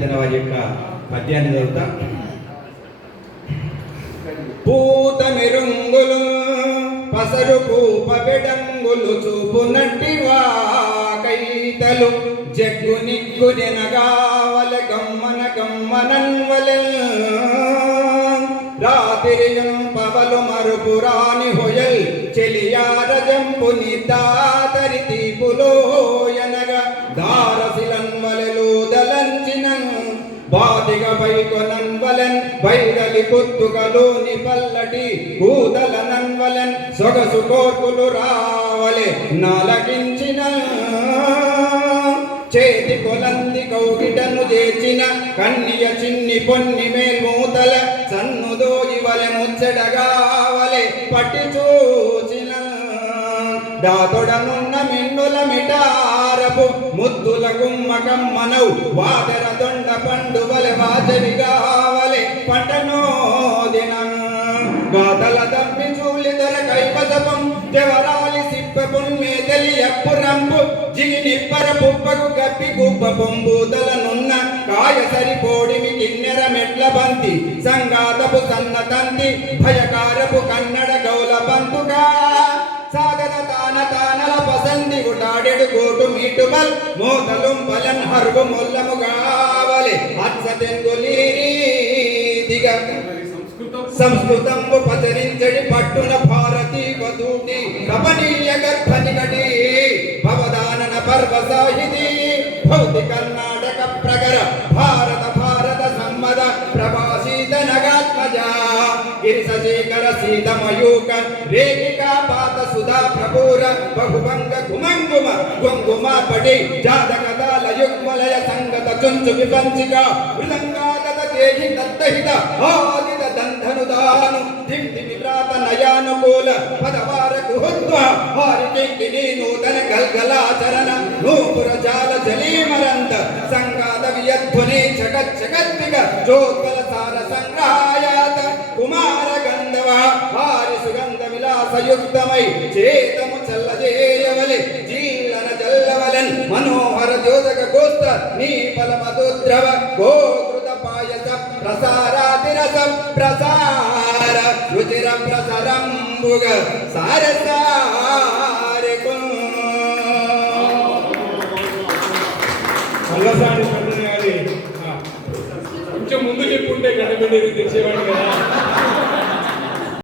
పెద్దన వారి యొక్క పద్యాన్ని చదువుతా. పూత మెరుంగులు పసరు పూప బెడంగులు చూపునట్టి వాకైతలు జగ్గు నిగ్గు నెనగావల గమ్మన గమ్మనన్వలె. రాతిరియం పవలు మరుపు రాని హొయల్ చెలియారజంపు నిదాతరి తీపులో ఎనగ దా బాధిగ బైకొనన్వలన్ బైరలి కుత్తుకలోని పల్లటి కూదల నన్వలన్ సొగసు కోర్కులు రావలె నలగించిన చేతి కొలంది కౌకిటను చేర్చిన కన్నియ చిన్ని పొన్ని మేల్మూతల సన్నుదో ఇవలె ముచ్చటగావలె పట్టి చూచిన దాతొడనున్న మిన్నుల మిటారపు ముద్దుల గుమ్మకమ్మనవు వాదర దొండ పండువలె వలె వాచవి కావలె పటనో దినం. గాథల తప్పి చూలి దొర కైపసపం జవరాలి సిప్ప పొన్మే తెలియప్పు రంపు జిగి నిప్పర పుప్పకు గప్పి గుబ్బ పొంబూతలనున్న కాయ సరిపోడిమి కిన్నెర మెట్ల బంతి సంగాతపు సన్న తంతి భయకారపు కన్నడ గౌల బంతుగా సాగర తాన తానల పసంది గుటాడెడు గోటు మీటుబల్ మోతలుం బలన్ హర్బు మొల్లము గావలి అత్స దిగ సంస్కృతంబు పచరించడి పట్టున భారతి వధూటి కపనీయ గర్భనికటి భవదానన పర్వ సాహితి భౌతి కర్ణాటక ప్రగర భారత భారత గిరిశేఖర సీతమయూక రేఖికా పాత సుధా ప్రభూర బహుభంగ గుమంగుమ గుంగుమ పడి జాతకదాల యుగ్మలయ సంగత చుంచు విపంచిక మృదంగాగత దేహి దత్తహిత ఆదిత దంధను దాను దిండి వివ్రాత నయానుకూల పదవారకు హుద్వ హారికింకిని నూతన గల్గలాచరణ నూపుర జాల జలీమరంత సంగాద వియధ్వని జగత్ జగద్విగ జోత్పల సార సంగ్రహాయాత యుక్తమై చేతము చల్లజేయవలె జీలన జల్లవలెన్. మనోహర జ్యోతక గోస్త నీ ఫల మధుద్రవ గోకృత పాయస ప్రసారాతిరసం ప్రసార రుచిర ప్రసరంబుగ సారసారెకు కొంచెం ముందు చెప్పుంటే గడబడి తెచ్చేవాడు కదా.